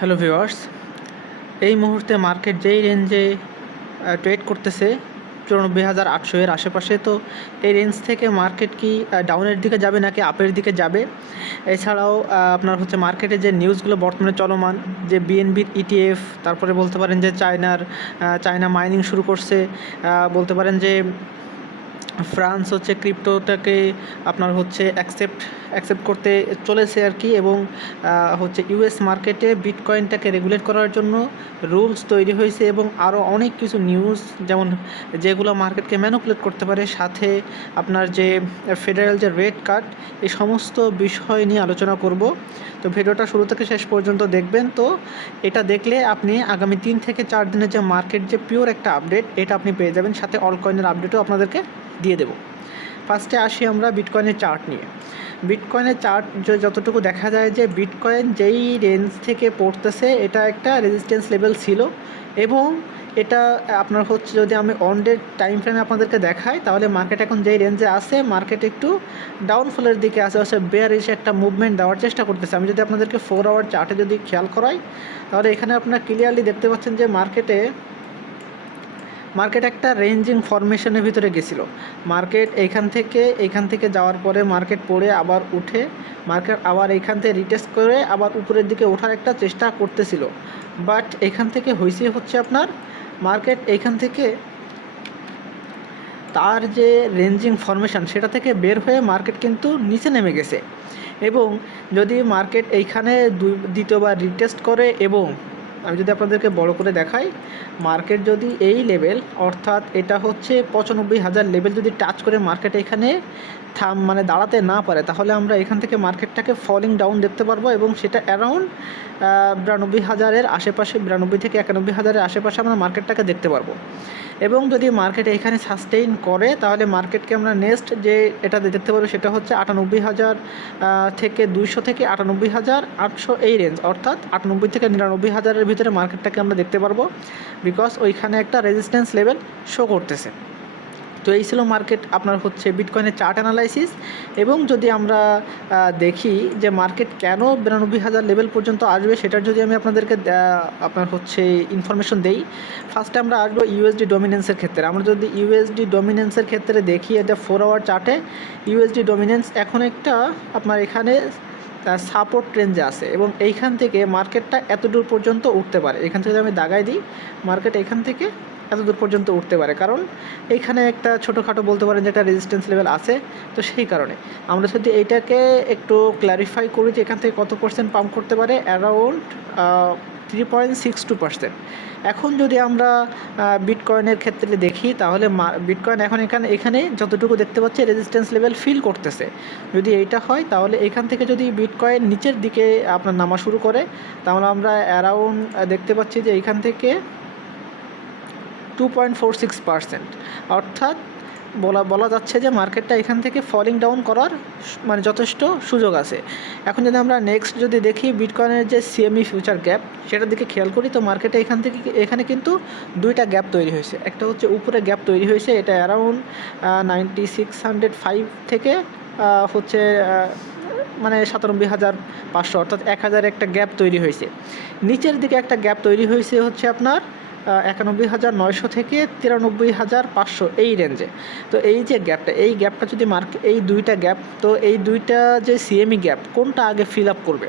Hello viewers, এই মুহূর্তে market যেই রেঞ্জে ট্রেড করতেছে 94,800 এর আশেপাশে। তো এই রেঞ্জ থেকে মার্কেট কি ডাউনের দিকে যাবে নাকি আপের দিকে যাবে? এছাড়াও আপনার হচ্ছে মার্কেটে যে নিউজগুলো বর্তমানে চলমান, যে বিএনবির ইটিএফ, তারপরে বলতে পারেন যে চায়না মাইনিং শুরু করছে, বলতে পারেন যে ফ্রান্স হচ্ছে ক্রিপ্টোটাকে আপনার হচ্ছে অ্যাকসেপ্ট করতে চলেছে আর কি, এবং হচ্ছে ইউএস মার্কেটে বিটকয়েনটাকে রেগুলেট করার জন্য রুলস তৈরি হয়েছে, এবং আরও অনেক কিছু নিউজ যেমন যেগুলো মার্কেটকে ম্যানিপুলেট করতে পারে, সাথে আপনার যে ফেডারেল যে রেট কাট, এই সমস্ত বিষয় নিয়ে আলোচনা করব। তো ভিডিওটা শুরু থেকে শেষ পর্যন্ত দেখবেন। তো এটা দেখলে আপনি আগামী 3 থেকে 4 দিনের যে মার্কেট যে পিওর একটা আপডেট, এটা আপনি পেয়ে যাবেন, সাথে অলকয়েনের আপডেটও আপনাদেরকে দিয়ে দেব। ফার্স্টে আসি আমরা বিটকয়েনের চার্ট নিয়ে। বিটকয়েনের চার্ট যতটুকু দেখা যায় যে বিটকয়েন যেই রেঞ্জ থেকে পড়তেছে, এটা একটা রেজিস্ট্যান্স লেভেল ছিল, এবং এটা আপনার হচ্ছে যদি আমি অন ডে টাইম ফ্রেমে আপনাদেরকে দেখাই, তাহলে মার্কেট এখন যেই রেঞ্জে আছে, মার্কেট একটু ডাউনফলের দিকে আসে বেয়ারিশ একটা মুভমেন্ট দেওয়ার চেষ্টা করতেছে। আমি যদি আপনাদেরকে 4 আওয়ার চার্টে যদি খেয়াল করাই, তাহলে এখানে আপনারা ক্লিয়ারলি দেখতে পাচ্ছেন যে মার্কেট একটা রেঞ্জিং ফরমেশনের ভিতরে গেছিলো। মার্কেট এইখান থেকে যাওয়ার পরে মার্কেট পড়ে আবার উঠে, মার্কেট আবার এইখান থেকে রিটেস্ট করে আবার উপরের দিকে ওঠার একটা চেষ্টা করতেছিল। বাট এখান থেকে হচ্ছে আপনার মার্কেট এইখান থেকে তার যে রেঞ্জিং ফরমেশন, সেটা থেকে বের হয়ে মার্কেট কিন্তু নিচে নেমে গেছে। এবং যদি মার্কেট এইখানে দ্বিতীয়বার রিটেস্ট করে, এবং আমি যদি আপনাদেরকে বড় করে দেখাই, মার্কেট যদি এই লেভেল, অর্থাৎ এটা হচ্ছে 95,000 লেভেল যদি টাচ করে মার্কেট এখানে মানে দাঁড়াতে না পারে, তাহলে আমরা এখান থেকে মার্কেটটাকে ফলিং ডাউন দেখতে পারবো, এবং সেটা অ্যারাউন্ড 92,000-এর আশেপাশে, 92 থেকে 91,000-এর আশেপাশে আমরা মার্কেটটাকে দেখতে পারবো। এবং যদি মার্কেট এখানে সাস্টেইন করে, তাহলে মার্কেটকে আমরা নেক্সট যে এটা দেখতে পারবো সেটা হচ্ছে 98,000 থেকে 200 থেকে 98,800 এই রেঞ্জ, অর্থাৎ 98 থেকে 99,000-এর ভিতরে মার্কেটটাকে আমরা দেখতে পারবো, বিকজ ওইখানে একটা রেজিস্ট্যান্স লেভেল শো করতেছে। তো এই ছিল মার্কেট আপনার হচ্ছে বিটকয়েনের চার্ট অ্যানালাইসিস। এবং যদি আমরা দেখি যে মার্কেট কেন 92,000 লেভেল পর্যন্ত আসবে, সেটার যদি আমি আপনাদেরকে আপনার হচ্ছে ইনফরমেশন দেই, ফার্স্টে আমরা আসবো ইউএসডি ডমিনেন্সের ক্ষেত্রে। আমরা যদি ইউএসডি ডমিনেন্সের ক্ষেত্রে দেখি, এটা 4 আওয়ার চার্টে ইউএসডি ডমিনেন্স এখন একটা আপনার এখানে সাপোর্ট রেঞ্জে আছে, এবং এইখান থেকে মার্কেটটা এত দূর পর্যন্ত উঠতে পারে। এখান থেকে যদি আমি দাগাই দিই, মার্কেট এখান থেকে এত দূর পর্যন্ত উঠতে পারে, কারণ এইখানে একটা ছোটোখাটো বলতে পারেন যে একটা রেজিস্ট্যান্স লেভেল আছে। তো সেই কারণে আমরা যদি এইটাকে একটু ক্ল্যারিফাই করি যে এখান থেকে কত পার্সেন্ট পাম্প করতে পারে, অ্যারাউন্ড 3.62%। এখন যদি আমরা বিটকয়েনের ক্ষেত্রে দেখি, তাহলে বিটকয়েন এখন এখানে যতটুকু দেখতে পাচ্ছি রেজিস্ট্যান্স লেভেল ফিল করতেছে। যদি এইটা হয়, তাহলে এখান থেকে যদি বিটকয়েন নিচের দিকে আপনার নামা শুরু করে, তাহলে আমরা অ্যারাউন্ড দেখতে পাচ্ছি যে এইখান থেকে 2.46%, অর্থাৎ বলা যাচ্ছে যে মার্কেটটা এখান থেকে ফলিং ডাউন করার মানে যথেষ্ট সুযোগ আছে। এখন যদি আমরা নেক্সট যদি দেখি বিটকয়েনের যে সিএমই ফিউচার গ্যাপ, সেটার দিকে খেয়াল করি, তো মার্কেটে এখানে কিন্তু দুইটা গ্যাপ তৈরি হয়েছে। একটা হচ্ছে উপরে গ্যাপ তৈরি হয়েছে, এটা অ্যারাউন্ড 9605 থেকে হচ্ছে মানে 97,500, অর্থাৎ 1,000 একটা গ্যাপ তৈরি হয়েছে। নিচের দিকে একটা গ্যাপ তৈরি হয়েছে হচ্ছে আপনার 91,900 থেকে 93,500 এই রেঞ্জে। তো এই যে গ্যাপটা, এই গ্যাপটা যদি এই দুইটা গ্যাপ, তো এই দুইটা যে সিএমই গ্যাপ, কোনটা আগে ফিল আপ করবে?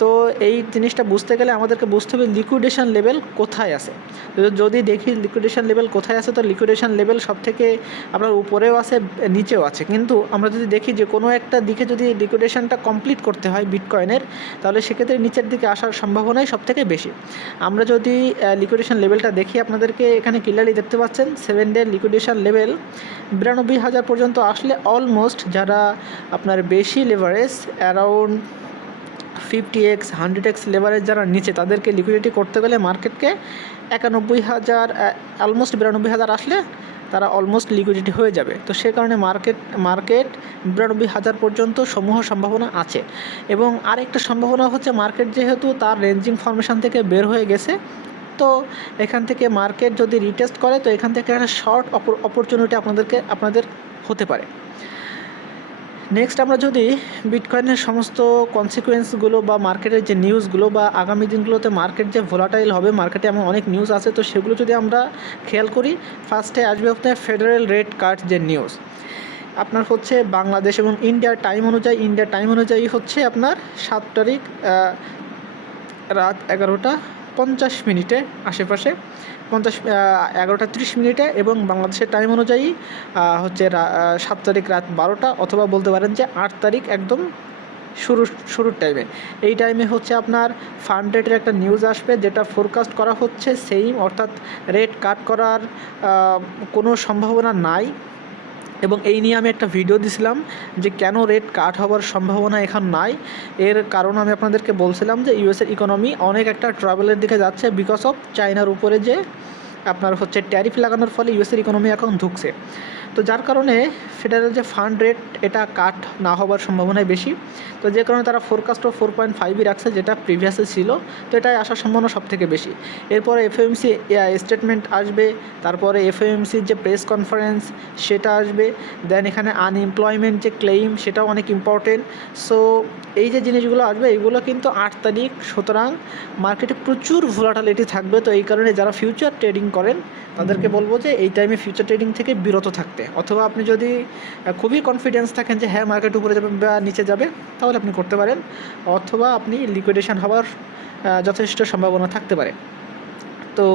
তো এই জিনিসটা বুঝতে গেলে আমাদেরকে বুঝতে হবে লিকুইডেশন লেভেল কোথায় আছে। যদি দেখি লিকুইডেশন লেভেল কোথায় আছে, তো লিকুইডেশন লেভেল সব থেকে আপনার উপরেও আছে, নিচেও আছে। কিন্তু আমরা যদি দেখি যে কোনো একটা দিকে যদি লিকুইডেশনটা কমপ্লিট করতে হয় বিটকয়েনের, তাহলে সেক্ষেত্রে নিচের দিকে আসার সম্ভাবনাই সব থেকে বেশি। আমরা যদি লিকুইডেশন লেভেলটা দেখি, আপনাদেরকে এখানে ক্লিয়ারলি দেখতে পাচ্ছেন 7 ডে লিকুইডেশন লেভেল 92,000 পর্যন্ত আসলে অলমোস্ট যারা আপনার বেশি leverage, around 50x 100x leverage যারা নিচে, তাদেরকে লিকুইডিটি করতে গেলে মার্কেটকে 91,000 অলমোস্ট 92,000 আসলে তারা অলমোস্ট লিকুইডিটি হয়ে যাবে। তো সে কারণে মার্কেট 92,000 পর্যন্ত সমূহ সম্ভাবনা আছে। এবং আরেকটা সম্ভাবনা হচ্ছে মার্কেট যেহেতু তার রেঞ্জিং ফরমেশন থেকে বের হয়ে গেছে, তো এখান থেকে মার্কেট যদি রিটেস্ট করে, তো এখান থেকে একটা শর্ট অপরচুনিটি আপনাদের হতে পারে। নেক্সট আমরা যদি বিটকয়েনের সমস্ত কনসিকুয়েন্সগুলো বা মার্কেটের যে নিউজগুলো বা আগামী দিনগুলোতে মার্কেট যে ভোলাটাইল হবে, মার্কেটে এমন অনেক নিউজ আছে, তো সেগুলো যদি আমরা খেয়াল করি, ফার্স্টে আসবে আপনার ফেডারেল রেট কাট যে নিউজ আপনার হচ্ছে বাংলাদেশ এবং ইন্ডিয়ার টাইম অনুযায়ী হচ্ছে আপনার 7 তারিখ রাত 11:50 আশেপাশে 11:30 এবং বাংলাদেশের টাইম অনুযায়ী হচ্ছে 7 তারিখ রাত 12টা, অথবা বলতে পারেন যে 8 তারিখ একদম শুরুর টাইমে। এই টাইমে হচ্ছে আপনার ফান্ড রেটের একটা নিউজ আসবে, যেটা ফোরকাস্ট করা হচ্ছে সেম, অর্থাৎ রেট কাট করার কোনো সম্ভাবনা নাই। এবং এই নিয়ে আমি একটা ভিডিও দিছিলাম যে কেন রেট কাট হওয়ার সম্ভাবনা এখন নাই। এর কারণ আমি আপনাদেরকে বলছিলাম যে ইউএসের ইকোনমি অনেক একটা ট্রাভেলের দিকে যাচ্ছে বিকজ অফ চায়নার উপরে যে আপনার হচ্ছে ট্যারিফ লাগানোর ফলে ইউএসের ইকোনমি এখন ঢুকছে। তো যার কারণে ফেডারেল যে ফান্ড রেট এটা কাট না হওয়ার সম্ভাবনাই বেশি। তো যে কারণে তারা ফোরকাস্টও 4.5ই রাখছে, যেটা প্রিভিয়াসে ছিল। তো এটাই আসার সম্ভাবনা সবথেকে বেশি। এরপরে এফওএমসি স্টেটমেন্ট আসবে, তারপরে এফওএমসির যে প্রেস কনফারেন্স সেটা আসবে, দেন এখানে আনএমপ্লয়মেন্ট যে ক্লেইম সেটাও অনেক ইম্পর্টেন্ট। সো এই যে জিনিসগুলো আসবে এইগুলো কিন্তু 8 তারিখ, সুতরাং মার্কেটে প্রচুর ভোলাটিলিটি থাকবে। তো এই কারণে যারা ফিউচার ট্রেডিং করেন তাদেরকে বলবো যে এই টাইমে ফিউচার ট্রেডিং থেকে বিরত থাকতে, অথবা আপনি যদি খুবই কনফিডেন্স থাকেন যে হ্যাঁ মার্কেট উপরে যাবে বা নিচে যাবে, তাহলে আপনি করতে পারেন, অথবা আপনি লিকুইডেশন হওয়ার যথেষ্ট সম্ভাবনা থাকতে পারে। তো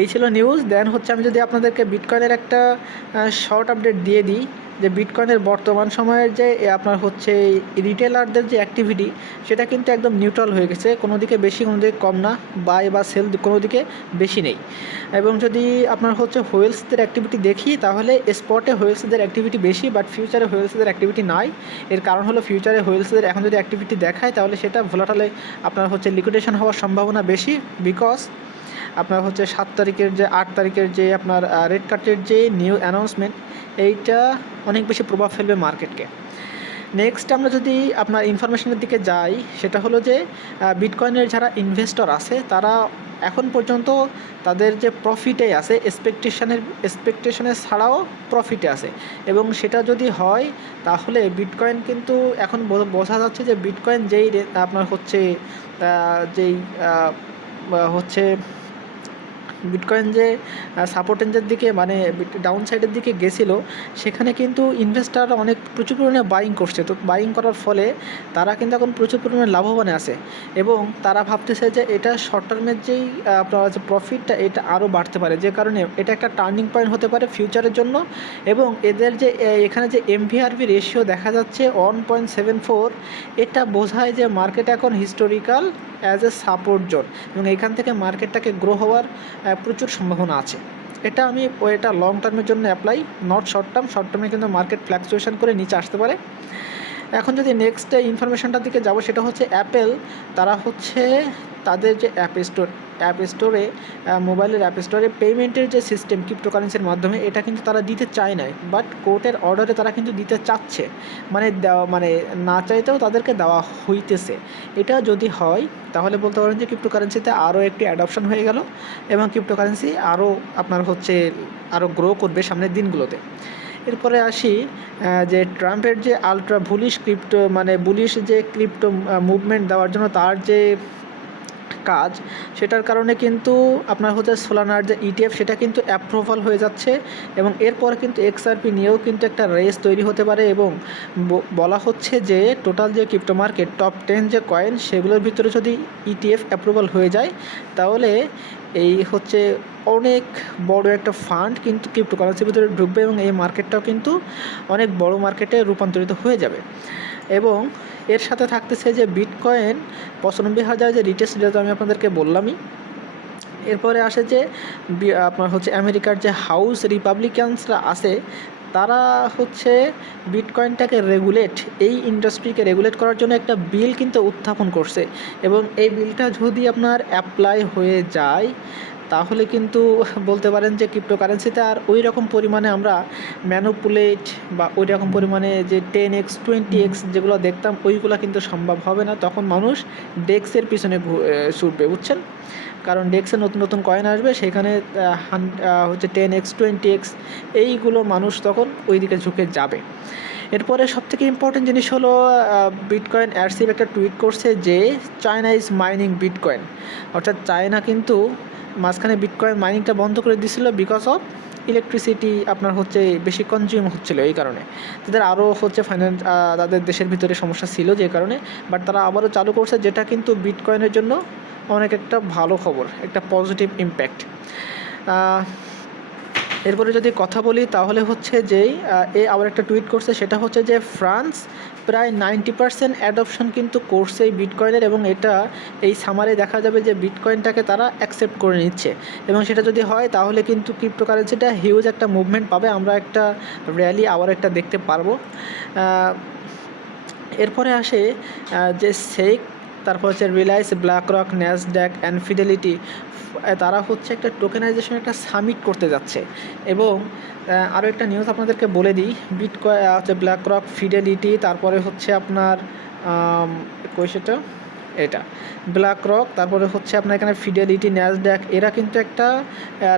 এই ছিল নিউজ। দেন হচ্ছে আমি যদি আপনাদেরকে বিটকয়েনের একটা শর্ট আপডেট দিয়ে দিই, যে বিটকয়েনের বর্তমান সময়ের যে আপনার হচ্ছে রিটেলারদের যে অ্যাক্টিভিটি সেটা কিন্তু একদম নিউট্রাল হয়ে গেছে, কোনো দিকে বেশি কোনো দিকে কম না, বাই বা সেল কোনো দিকে বেশি নেই। এবং যদি আপনার হচ্ছে হোয়েলসদের অ্যাক্টিভিটি দেখি, তাহলে স্পটে হোয়েলসদের অ্যাক্টিভিটি বেশি, বাট ফিউচারে হোয়েলসদের অ্যাক্টিভিটি নাই। এর কারণ হলো ফিউচারে হোয়েলসদের এখন যদি অ্যাক্টিভিটি দেখায় তাহলে সেটা ভোলাটাইলে আপনার হচ্ছে লিকুইডেশন হওয়ার সম্ভাবনা বেশি, বিকজ আপনার হচ্ছে 7 তারিখের যে 8 তারিখের যে আপনার রেট কাটের যে নিউ অ্যানাউন্সমেন্ট, এইটা অনেক বেশি প্রভাব ফেলবে মার্কেটকে। নেক্সট আমরা যদি আপনার ইনফরমেশনের দিকে যাই, সেটা হলো যে বিটকয়েনের যারা ইনভেস্টর আছে তারা এখন পর্যন্ত তাদের যে প্রফিটে আছে, এক্সপেকটেশনের ছাড়াও প্রফিটে আছে। এবং সেটা যদি হয় তাহলে বিটকয়েন কিন্তু এখন বোঝা যাচ্ছে যে বিটকয়েন যেই আপনার হচ্ছে হচ্ছে বিটকয়েন যে সাপোর্ট রেঞ্জের দিকে মানে ডাউন সাইডের দিকে গেছিলো, সেখানে কিন্তু ইনভেস্টাররা অনেক প্রচুর পরিমাণে বাইং করছে। তো বাইং করার ফলে তারা কিন্তু এখন প্রচুর পরিমাণে লাভবানে আছে, এবং তারা ভাবতেছে যে এটা শর্ট টার্মের যেই আপনার যে প্রফিটটা এটা আরও বাড়তে পারে, যে কারণে এটা একটা টার্নিং পয়েন্ট হতে পারে ফিউচারের জন্য। এবং এদের যে এখানে যে এমভিআরভি রেশিও দেখা যাচ্ছে 1.74, এটা বোঝায় যে মার্কেট এখন historical as a support zone, এবং এখান থেকে মার্কেটটাকে গ্রো হওয়ার প্রচুর সম্ভাবনা আছে। এটা লং টার্মের জন্য অ্যাপ্লাই, নট শর্ট টার্মে কিন্তু মার্কেট ফ্ল্যাকচুয়েশন করে নিচে আসতে পারে। এখন যদি নেক্সট ইনফরমেশনটার দিকে যাব, সেটা হচ্ছে অ্যাপেল। তারা হচ্ছে তাদের যে অ্যাপ স্টোরে মোবাইলের অ্যাপ স্টোরে পেমেন্টের যে সিস্টেম ক্রিপ্টোকারেন্সির মাধ্যমে, এটা কিন্তু তারা দিতে চায় নাই, বাট কোর্টের অর্ডারে তারা কিন্তু দিতে চাচ্ছে, মানে না চাইতেও তাদেরকে দেওয়া হইতেছে। এটা যদি হয় তাহলে বলতে পারেন যে ক্রিপ্টোকারেন্সিতে আরও একটি অ্যাডপশন হয়ে গেল, এবং ক্রিপ্টোকারেন্সি আরও গ্রো করবে সামনের দিনগুলোতে। এরপরে আসি যে ট্রাম্পের যে আলট্রা বুলিশ যে ক্রিপ্টো মুভমেন্ট দেওয়ার জন্য তার যে কাজ, সেটার কারণে কিন্তু আপনার হচ্ছে সোলানার যে ইটিএফ সেটা কিন্তু অ্যাপ্রুভাল হয়ে যাচ্ছে, এবং এরপর কিন্তু এক্সআরপি নিয়েও কিন্তু একটা রেস তৈরি হতে পারে। এবং বলা হচ্ছে যে টোটাল যে ক্রিপ্টো মার্কেট টপ 10 যে কয়েন, সেগুলোর ভিতরে যদি ইটিএফ অ্যাপ্রুভাল হয়ে যায়, তাহলে এই হচ্ছে অনেক বড় একটা ফান্ড কিন্তু ক্রিপ্টোকারেন্সির ভিতরে ঢুকবে, এবং এই মার্কেটটাও কিন্তু অনেক বড় মার্কেটে রূপান্তরিত হয়ে যাবে। এবং এর সাথে থাকতেছে যে বিটকয়েন 95,000 যে রিটেস্ট, যেটা আমি আপনাদেরকে বললামই। এরপরে আসে যে আপনার হচ্ছে আমেরিকার যে হাউস রিপাবলিকানসরা আছে, তারা হচ্ছে বিটকয়েনটাকে এই ইন্ডাস্ট্রিকে রেগুলেট করার জন্য একটা বিল কিন্তু উত্থাপন করছে। এবং এই বিলটা যদি আপনার অ্যাপ্লাই হয়ে যায়, তাহলে কিন্তু বলতে পারেন যে ক্রিপ্টোকারেন্সিতে আর ওই রকম পরিমাণে আমরা ম্যানুপুলেট বা ওই রকম পরিমাণে যে 10x 20x যেগুলো দেখতাম, ওইগুলো কিন্তু সম্ভব হবে না। তখন মানুষ ডেক্সের পিছনে ছুটবে, বুঝছেন? কারণ ডেক্সে নতুন নতুন কয়েন আসবে, সেখানে হচ্ছে 10x 20x এইগুলো মানুষ তখন ওই দিকে ঝুঁকে যাবে। এরপরে সবথেকে ইম্পর্টেন্ট জিনিস হলো বিটকয়েন অ্যাডসিপ একটা টুইট করছে যে চায়না ইজ মাইনিং বিটকয়েন, অর্থাৎ চায়না কিন্তু মাঝখানে বিটকয়েন মাইনিংটা বন্ধ করে দিয়েছিল বিকজ অফ ইলেকট্রিসিটি আপনার হচ্ছে বেশি কনজিউম হচ্ছিলো এই কারণে। তাদের আরও হচ্ছে তাদের দেশের ভিতরে সমস্যা ছিল যে কারণে, বাট তারা আবারও চালু করছে, যেটা কিন্তু বিটকয়েনের জন্য অনেক একটা ভালো খবর, একটা পজিটিভ ইম্প্যাক্ট। এরপরে যদি কথা বলি তাহলে হচ্ছে যেই আবার একটা টুইট করছে, সেটা হচ্ছে যে ফ্রান্স প্রায় 90% অ্যাডপশন কিন্তু করছে এই বিটকয়েনের, এবং এটা এই সামারে দেখা যাবে যে বিটকয়েনটাকে তারা অ্যাকসেপ্ট করে নিচ্ছে, এবং সেটা যদি হয় তাহলে কিন্তু ক্রিপ্টোকারেন্সিটা হিউজ একটা মুভমেন্ট পাবে, আমরা একটা র্যালি আবার একটা দেখতে পারবো। এরপরে আসে যে সেক, তারপর হচ্ছে Reliance, BlackRock, Nasdaq and fidelity, তারা হচ্ছে একটা টোকেনাইজেশন একটা সামিট করতে যাচ্ছে। এবং আরও একটা নিউজ আপনাদেরকে বলে দিই, বিটকয়েন হচ্ছে ব্ল্যাকরক, ফিডেলিটি, তারপরে হচ্ছে আপনার সেটা এটা ব্ল্যাকরক, তারপরে হচ্ছে আপনার এখানে ফিডেলিটি, ন্যাসড্যাক, এরা কিন্তু একটা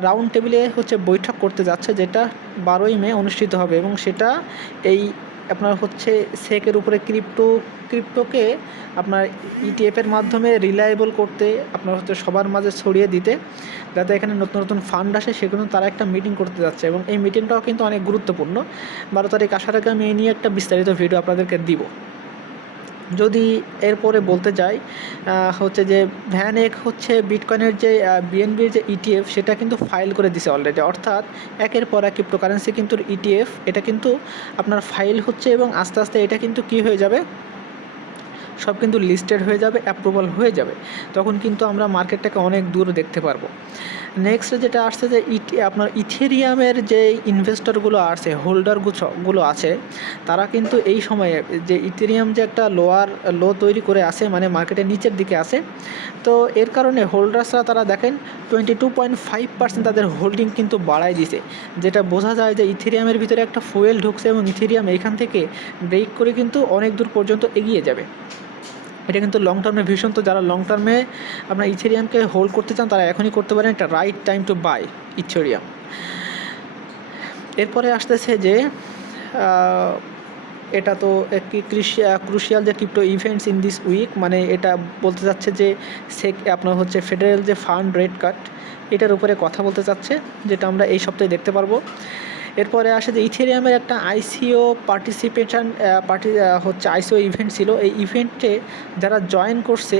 রাউন্ড টেবিলে হচ্ছে বৈঠক করতে যাচ্ছে, যেটা 12ই মে অনুষ্ঠিত হবে, এবং সেটা এই আপনার হচ্ছে সেকের উপরে ক্রিপ্টোকে আপনার ইটিএফের মাধ্যমে রিলায়েবল করতে, আপনার হচ্ছে সবার মাঝে ছড়িয়ে দিতে, যাতে এখানে নতুন নতুন ফান্ড আসে, সেগুলো তারা একটা মিটিং করতে যাচ্ছে, এবং এই মিটিংটাও কিন্তু অনেক গুরুত্বপূর্ণ। 12 তারিখ আসার আগে আমি এই নিয়ে একটা বিস্তারিত ভিডিও আপনাদেরকে দিব। যদি এরপরে বলতে যাই হচ্ছে যে ভ্যানেক হচ্ছে বিটকয়েনের যে বিএনবির যে ইটিএফ, সেটা কিন্তু ফাইল করে দিছে অলরেডি, অর্থাৎ একের পর এক ক্রিপ্টোকারেন্সি কিন্তু ইটিএফ এটা কিন্তু আপনার ফাইল হচ্ছে, এবং আস্তে আস্তে এটা কিন্তু কী হয়ে যাবে, সব কিন্তু লিস্টেড হয়ে যাবে, অ্যাপ্রুভাল হয়ে যাবে, তখন কিন্তু আমরা মার্কেটটাকে অনেক দূর দেখতে পারবো। নেক্সট যেটা আসছে যে আপনার ইথেরিয়ামের যে ইনভেস্টরগুলো আছে, হোল্ডারগুলো আছে, তারা কিন্তু এই সময়ে যে ইথেরিয়াম যে একটা লো তৈরি করে আসে, মানে মার্কেটের নিচের দিকে আসে, তো এর কারণে হোল্ডার্সরা তারা দেখেন 22.5% তাদের হোল্ডিং কিন্তু বাড়ায় দিছে, যেটা বোঝা যায় যে ইথেরিয়ামের ভিতরে একটা ফুয়েল ঢুকছে, এবং ইথেরিয়াম এইখান থেকে ব্রেক করে কিন্তু অনেক দূর পর্যন্ত এগিয়ে যাবে। এটা কিন্তু লং টার্মে ভীষণ, তো যারা লং টার্মে আপনার ইথেরিয়ামকে হোল্ড করতে চান তারা এখনই করতে পারেন, একটা right time to buy Ethereum. এরপরে আসতেছে যে এটা তো একটি ক্রুশিয়াল যে crypto events in this week, মানে এটা বলতে চাচ্ছে যে আপনার হচ্ছে ফেডারেল যে ফান্ড রেট কাট, এটার উপরে কথা বলতে চাচ্ছে, যেটা আমরা এই সপ্তাহে দেখতে পারবো। এরপরে আসে যে ইথেরিয়ামের একটা আইসিও হচ্ছে আইসিও ইভেন্ট ছিল, এই ইভেন্টে যারা জয়েন করছে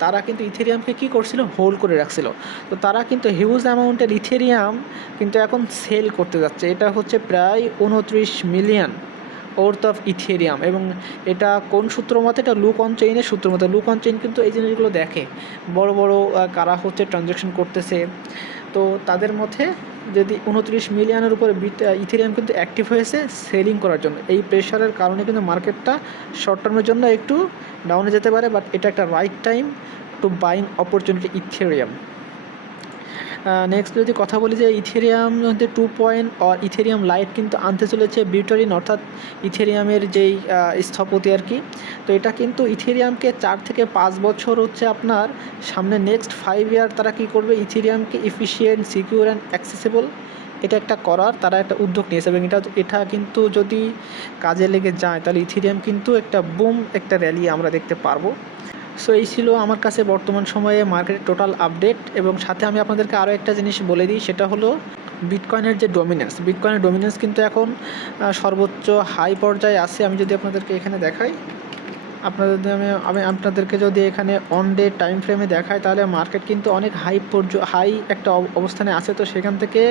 তারা কিন্তু ইথেরিয়ামকে কী করছিল, হোল্ড করে রাখছিল, তো তারা কিন্তু হিউজ অ্যামাউন্টের ইথেরিয়াম কিন্তু এখন সেল করতে যাচ্ছে, এটা হচ্ছে প্রায় 29 মিলিয়ন ওর্থ অফ ইথেরিয়াম। এবং এটা কোন সূত্র মতে, এটা লুক অন চেইনের সূত্র মতে। লুক অন চেইন কিন্তু এই জিনিসগুলো দেখে, বড় বড় কারা হচ্ছে ট্রানজ্যাকশন করতেছে, তো তাদের মধ্যে যদি 29 মিলিয়নের উপরে ইথেরিয়াম কিন্তু অ্যাক্টিভ হয়েছে সেলিং করার জন্য, এই প্রেশারের কারণে কিন্তু মার্কেটটা শর্ট টার্মের জন্য একটু ডাউনে যেতে পারে, বাট এটা একটা right time two buying opportunity Ethereum. Next যদি কথা বলি যে ইথেরিয়াম 2 আর ইথেরিয়াম লাইট কিন্তু আনতে চলেছে বিউটারিন, অর্থাৎ ইথেরিয়ামের যেই স্থপতি আর কি, তো এটা কিন্তু ইথেরিয়ামকে 4 থেকে 5 বছর হচ্ছে আপনার সামনে নেক্সট 5 ইয়ার তারা কী করবে, ইথেরিয়ামকে এফিশিয়েন্ট, সিকিউর অ্যান্ড অ্যাক্সেসিবল এটা একটা করার তারা একটা উদ্যোগ নিয়েছে, এবং এটা কিন্তু যদি কাজে লেগে যায় তাহলে ইথেরিয়াম কিন্তু একটা বুম একটা র্যালি আমরা দেখতে পারবো। সো এই ছিল আমার কাছে বর্তমান সময়ে মার্কেটের টোটাল আপডেট, এবং সাথে আমি আপনাদেরকে আরও একটা জিনিস বলে দিই, সেটা হলো বিটকয়েনের যে বিটকয়েনের ডমিনেন্স কিন্তু এখন সর্বোচ্চ হাই পর্যায়ে আছে। আমি যদি আপনাদেরকে এখানে দেখাই, আমি আপনাদেরকে যদি এখানে অন ডে টাইম ফ্রেমে দেখাই, তাহলে মার্কেট কিন্তু অনেক হাই একটা অবস্থানে আছে, তো সেখান থেকে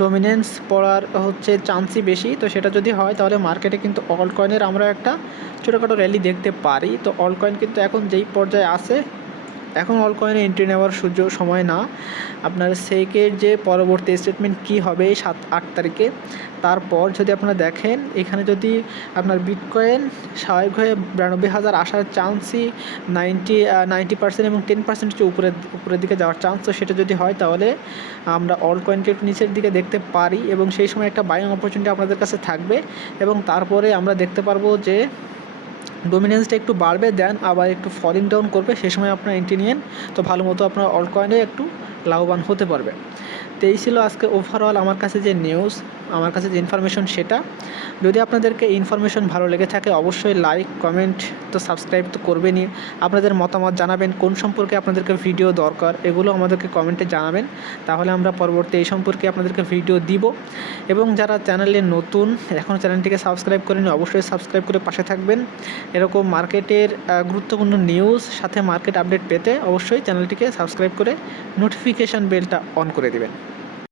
ডমিনেন্স পড়ার হচ্ছে চান্সই বেশি। তো সেটা যদি হয় তাহলে মার্কেটে কিন্তু অল কয়েনের আমরা একটা ছোটোখাটো র্যালি দেখতে পারি। তো অল কয়েন কিন্তু এখন যেই পর্যায়ে আছে, এখন অল কয়েনে এন্ট্রি নেওয়ার সময় না। আপনার সেকের যে পরবর্তী স্টেটমেন্ট কি হবে 7-8 তারিখে, তারপর যদি আপনারা দেখেন এখানে যদি আপনার বিটকয়েন স্বাভাবিকভাবে 92,000 আসার চান্সই 90% এবং 10% হচ্ছে উপরের দিকে যাওয়ার চান্স। তো সেটা যদি হয় তাহলে আমরা অল কয়েনকে একটু নিচের দিকে দেখতে পারি, এবং সেই সময় একটা বাইং অপরচুনিটি আপনাদের কাছে থাকবে, এবং তারপরে আমরা দেখতে পারবো যে ডোমিনেন্সটা একটু বাড়বে, দেন আবার একটু ফলিং ডাউন করবে, সেই সময় আপনার এন্ট্রি নিয়েন, তো ভালো মতো আপনার অল কয়েনে একটু লাভবান হতে পারবে। তো এই ছিল আজকে ওভারঅল আমার কাছে যে নিউজ। আমার কাছে যে ইনফরমেশন সেটা। যদি আপনাদেরকে ইনফরমেশন ভালো লেগে থাকে অবশ্যই লাইক কমেন্ট তো সাবস্ক্রাইব তো করবেনই। আপনাদের মতামত জানাবেন কোন সম্পর্কে আপনাদেরকে ভিডিও দরকার, এগুলো আমাদেরকে কমেন্টে জানাবেন, তাহলে আমরা পরবর্তী এই সম্পর্কে আপনাদেরকে ভিডিও দিব। এবং যারা চ্যানেলে নতুন এখনও চ্যানেলটিকে সাবস্ক্রাইব করেনি অবশ্যই সাবস্ক্রাইব করে পাশে থাকবেন। এরকম মার্কেটের গুরুত্বপূর্ণ নিউজ সাথে মার্কেট আপডেট পেতে অবশ্যই চ্যানেলটিকে সাবস্ক্রাইব করে নোটিফিকেশান বেলটা অন করে দেবেন।